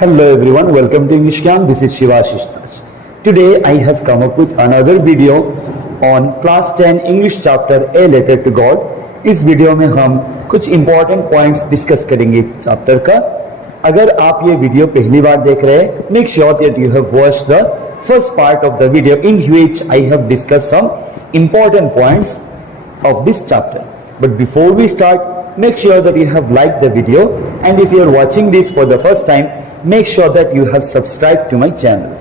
Hello everyone, welcome to English Camp. This is Shivashish Taj. Today I have come up with another video on class 10 English chapter A Letter to God. इस video में हम कुछ important points discuss करेंगे chapter का. अगर आप ये video पहली बार देख रहे हैं, make sure that you have watched the first part of the video in which I have discussed some important points of this chapter. But before we start, make sure that you have liked the video, and if you are watching this for the first time, make sure that you have subscribed to my channel.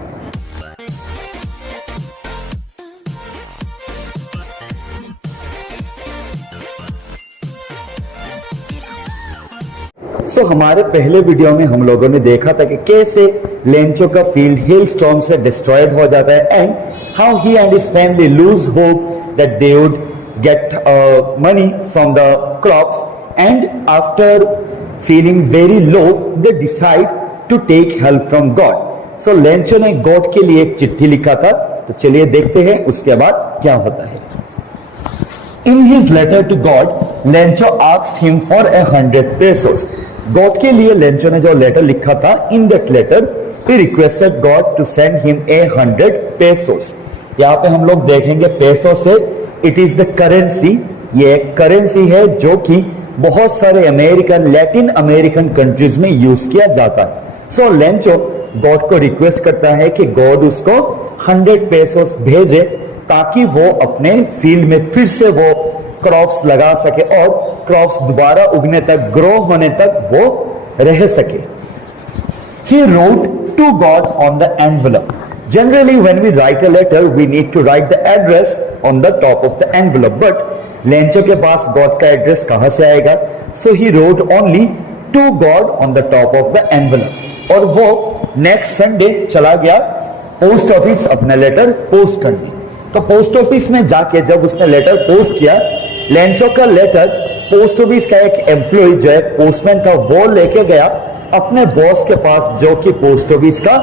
So, हमारे पहले video में हम लोगों ने देखा था कि कैसे लेंचो का फील्ड हेल स्टॉर्म से डिस्ट्रॉयड हो जाता है and how he and his family lose hope that they would get money from the crops, and after feeling very low they decide to take help from God. So Lencho ने God के लिए एक चिट्ठी लिखा था. तो चलिए देखते हैं उसके बाद क्या होता है. In his letter to God, Lencho asked him for 100 pesos. God के लिए लेंचो ने जो लेटर लिखा था, in that letter he requested God to send him 100 pesos. यहाँ पे हम लोग देखेंगे पैसों से इट इज द करेंसी. ये करेंसी है जो कि बहुत सारे अमेरिकन, लैटिन अमेरिकन कंट्रीज में यूज किया जाता है. सो लेंचो गॉड को रिक्वेस्ट करता है कि गॉड उसको 100 पेसोस भेजे ताकि वो अपने फील्ड में फिर से वो क्रॉप्स लगा सके और क्रॉप्स दोबारा उगने तक, ग्रो होने तक वो रह सके. He wrote to God on the envelope. Generally, when we write a letter, we need to write the address on the top of the envelope. But Lencho के पास गॉड का एड्रेस कहां से आएगा? So he wrote only to God on the top of the envelope. और वो next Sunday चला गया post office अपना लेटर पोस्ट करने. तो पोस्ट ऑफिस में जाके जब उसने लेटर पोस्ट किया, लेंचो का लेटर पोस्ट ऑफिस का एक एम्प्लॉय जो एक पोस्टमैन था वो लेके गया अपने बॉस के पास, जो कि पोस्ट ऑफिस का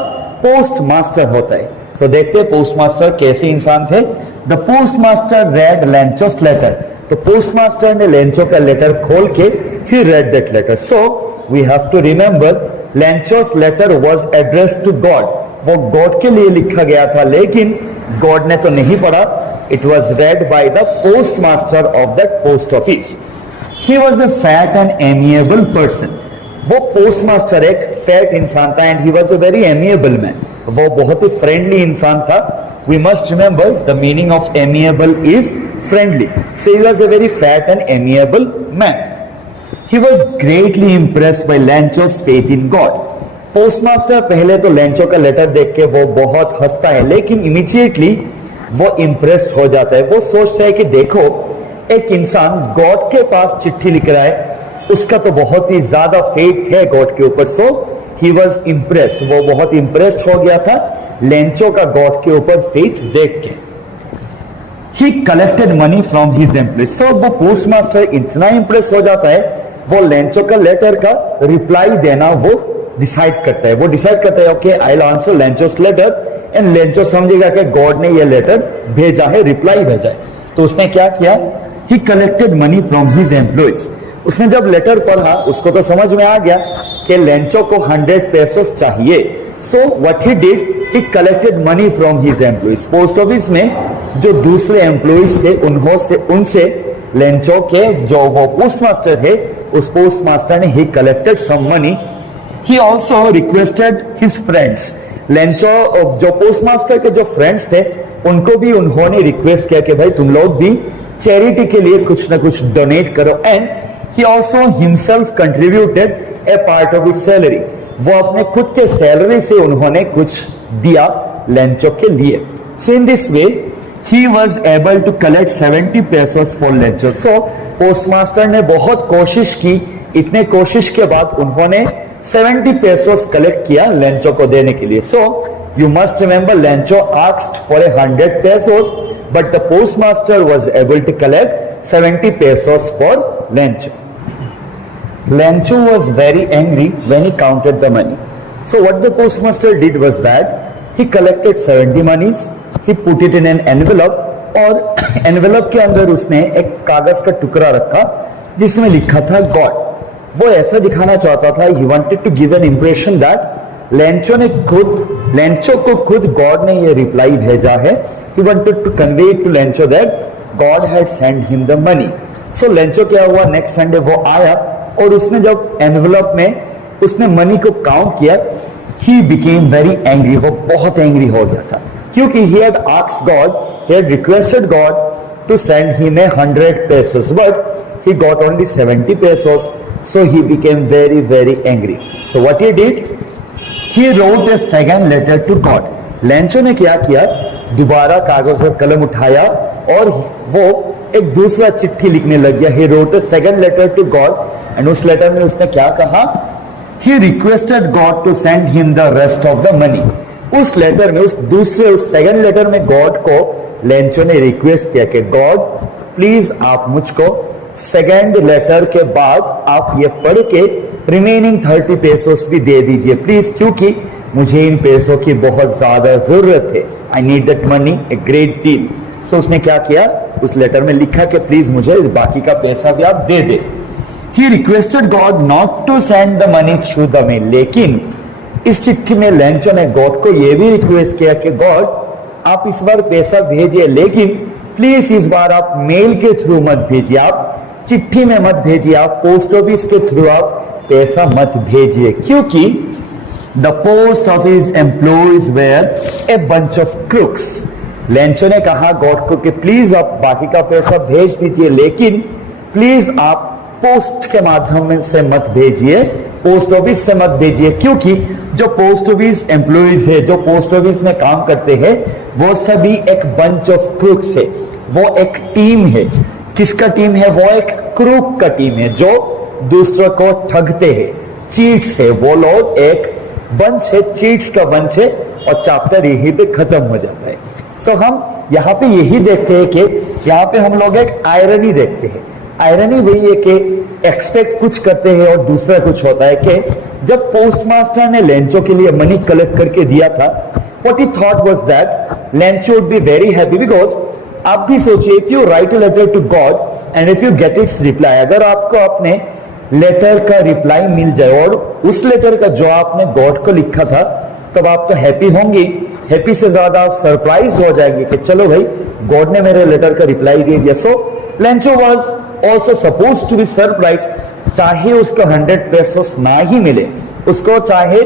पोस्ट मास्टर होता है. सो देखते हैं पोस्ट मास्टर कैसे इंसान थे. The post master read Lencho's letter. तो पोस्ट मास्टर ने लेंचो का लेटर खोल के ही read that letter. So we have to remember Lencho's letter was addressed to God. वो गॉड के लिए लिखा गया था, लेकिन गॉड ने तो नहीं पढ़ा. It was read by the post master of that post office. He was a fat and amiable person. वो पोस्ट मास्टर एक फैट इंसान था and he was a very amiable man. वो बहुत ही फ्रेंडली इंसान था. We must remember the meaning of amiable is friendly. So he was a very fat and amiable man. He was greatly impressed by Lencho's faith in God. Post master पहले तो Lencho का letter देख के वो बहुत हंसता है, लेकिन इमीडिएटली वो इम्प्रेस्ड हो जाता है. वो सोचता है कि देखो, एक इंसान गॉड के पास चिट्ठी लिख रहा है, उसका तो बहुत ही ज्यादा फेथ है गॉड के ऊपर. सो ही वॉज इम्प्रेस्ड. वो बहुत इम्प्रेस्ड हो गया था लेंचो का गॉड के ऊपर फेथ देख के. He collected money from his employ. So वो पोस्ट मास्टर इतना इम्प्रेस हो जाता है, वो लेंचो का लेटर का रिप्लाई देना वो डिसाइड करता है. वो डिसाइड करता है okay, I will answer Lencho's letter. And Lencho समझेगा कि गॉड ने ये लेटर भेजा है, रिप्लाई भेजा है. तो उसने क्या किया? ही collected money from his employees. उसने जब लेटर पढ़ा, उसको तो समझ में आ गया कि लेंचो को 100 पेसोस चाहिए. So what he did, he collected money from his employees. Post office में जो दूसरे एम्प्लॉयज थे उनसे लेंचो के जो वो पोस्ट मास्टर है, उस पोस्ट मास्टर ने ही collected some money. He also requested his friends. Lencho जो पोस्ट मास्टर के जो फ्रेंड्स थे उनको भी उन्होंने रिक्वेस्ट किया कि भाई तुम लोग भी चैरिटी के लिए कुछ ना कुछ डोनेट करो. And he also himself contributed a part of his salary. वो अपने खुद के सैलरी से उन्होंने कुछ दिया लेंचो के लिए. So in this way he was able to collect 70 pesos for Lencho. So postmaster ने बहुत कोशिश की. इतने कोशिश के बाद उन्होंने 70 pesos कलेक्ट किया लेंचो को देने के लिए. So you must remember Lencho asked for 100 pesos, but the postmaster was able to collect 70 pesos for Lencho. Lencho was very angry when he counted the money. So what the postmaster did was that he collected 70 monies, he put it in an envelope, और envelope के अंदर उसने एक कागज का टुकड़ा रखा जिसमें लिखा था गॉड. वो ऐसा दिखाना चाहता था, he wanted to give an impression that Lencho को खुद गॉड ने ये रिप्लाई भेजा है. He wanted to convey to Lencho that God had sent him the money. So Lencho क्या हुआ, नेक्स्ट संडे वो आया और उसने जब एनवेलप में उसने मनी को काउंट किया, he became very angry. वो बहुत एंग्री हो गया था क्योंकि he had asked God, he had requested God to send him 100 pesos, but he got only 70 pesos. So he became very, very angry. So what he did? He wrote a second letter to God. Lencho ने क्या किया, दोबारा कागज और कलम उठाया और वो एक दूसरा चिट्ठी लिखने लग गया. He wrote a second letter to God, and उस लेटर में उसने क्या कहा? He requested God to send him the rest of the money. उस लेटर में, उस सेकंड लेटर में गॉड को लेंचो ने रिक्वेस्ट किया कि गॉड प्लीज आप मुझको सेकंड लेटर के बाद आप ये पढ़ के रिमेनिंग 30 पेसोस भी दे दीजिए प्लीज, क्योंकि मुझे इन पैसों की बहुत ज्यादा जरूरत है. I need that money a great deal. So उसने क्या किया, उस लेटर में लिखा कि प्लीज मुझे बाकी का पैसा भी आप दे दे. He requested God not to send the money through the mail. लेकिन इस चिट्ठी में लेंचो ने गॉड को यह भी रिक्वेस्ट किया कि गॉड आप इस बार पैसा भेजिए, लेकिन प्लीज इस बार आप मेल के थ्रू मत भेजिए, आप चिट्ठी में मत भेजिए, आप पोस्ट ऑफिस के थ्रू आप पैसा मत भेजिए, क्योंकि the post office employees were a bunch of crooks. Lencho ने कहा गॉड को कि प्लीज आप बाकी का पैसा भेज दीजिए, लेकिन प्लीज आप पोस्ट के माध्यम से मत भेजिए, पोस्ट ऑफिस से मत भेजिए, क्योंकि जो पोस्ट ऑफिस एम्प्लॉइज है, जो पोस्ट ऑफिस में काम करते हैं, वो सभी एक बंच ऑफ क्रूक्स है. वो एक टीम है. किसका टीम है? वो एक क्रूक का टीम है जो दूसरों को ठगते हैं, चीट्स है. वो लोग एक बंच है, चीट्स का बंच है, और चैप्टर यहीं पे खत्म हो जाता है. सो हम यहाँ पे यही देखते हैं कि यहाँ पे हम लोग एक आयरनी देखते हैं. आयरनी वही है कि एक्सपेक्ट कुछ करते हैं और दूसरा कुछ होता है. कि जब पोस्टमास्टर ने लेंचो के लिए मनी कलेक्ट करके दिया था, what he thought was that Lencho would be very happy, because आप भी सोचिए, if you write a letter to God and if you get its reply, अगर आपको अपने लेटर का रिप्लाई मिल जाए और उस लेटर का जो आपने गॉड को लिखा था, तब आप तो हैप्पी होंगे. हैप्पी से ज्यादा आप सरप्राइज हो जाएंगे कि चलो भाई गॉड ने मेरे लेटर का रिप्लाई दे दिया. So Lencho was also supposed to be surprised. चाहे उसको 100 पेसोस ना ही मिले, उसको चाहे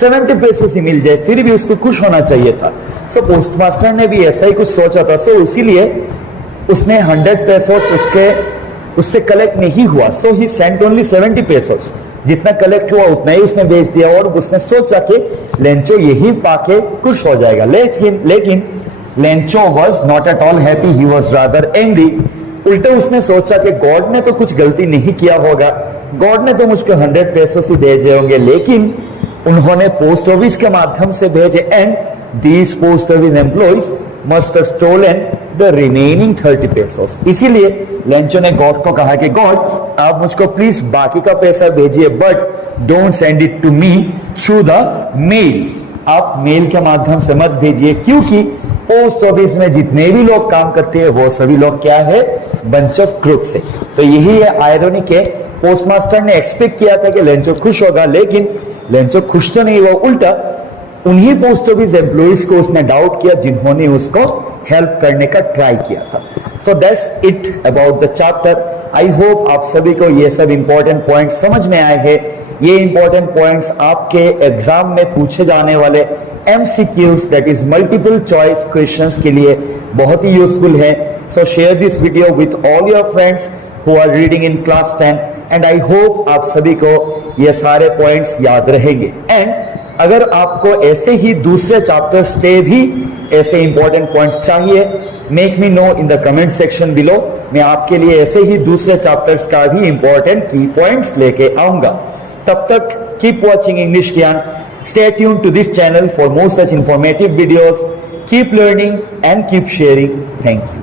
70 पेसोस ही मिल जाए, फिर भी उसको खुश होना चाहिए था. सो पोस्टमास्टर ने भी ऐसा ही कुछ सोचा था. सो इसीलिए उसने 100 पेसोस उससे कलेक्ट नहीं हुआ. सो ही सेंट ओनली 70 पेसोस. जितना कलेक्ट हुआ उतना ही उसने भेज दिया और उसने सोचा कि लेंचो यही पाके खुश हो जाएगा. लेकिन Lencho was not at all happy. He was rather angry. उल्टे उसने सोचा कि गॉड ने तो कुछ गलती नहीं किया होगा, गॉड ने तो मुझको 100 पेसोस ही भेजे होंगे, लेकिन उन्होंने पोस्ट ऑफिस के माध्यम से भेजे, and these post office employees must have stolen the remaining 30 pesos. इसीलिए लेंचो ने गॉड को कहा कि गॉड आप मुझको प्लीज बाकी का पैसा भेजिए, but don't send it to me through the mail. आप मेल के माध्यम से मत भेजिए, क्योंकि पोस्ट ऑफिस में जितने भी लोग काम करते हैं वो सभी लोग क्या है, बंच ऑफ क्रूक्स है. तो यही है आयरनी के. पोस्टमास्टर ने एक्सपेक्ट किया था कि लेंचो खुश होगा, लेकिन लेंचो खुश तो नहीं हुआ, उल्टा उन्हीं पोस्ट ऑफिस एम्प्लॉइज को उसने डाउट किया जिन्होंने उसको हेल्प करने का ट्राई किया था. So that's it about the chapter. I hope आप सभी को ये सब इंपॉर्टेंट पॉइंट्स समझ में आए हैं. ये इंपॉर्टेंट पॉइंट्स आपके एग्जाम में पूछे जाने वाले MCQs, that is multiple choice questions के लिए बहुत ही यूजफुल है. So share this video with all your friends who are reading in class 10, and I hope आप सभी को ये सारे पॉइंट्स याद रहेंगे. एंड अगर आपको ऐसे ही दूसरे चैप्टर्स से भी ऐसे इंपॉर्टेंट पॉइंट्स चाहिए, make me know in the comment section below. मैं आपके लिए ऐसे ही दूसरे चैप्टर्स का भी इंपॉर्टेंट की पॉइंट्स लेके आऊंगा. तब तक कीप वॉचिंग इंग्लिश ज्ञान. Stay tuned to this channel for more such informative videos. Keep learning and keep sharing. Thank you.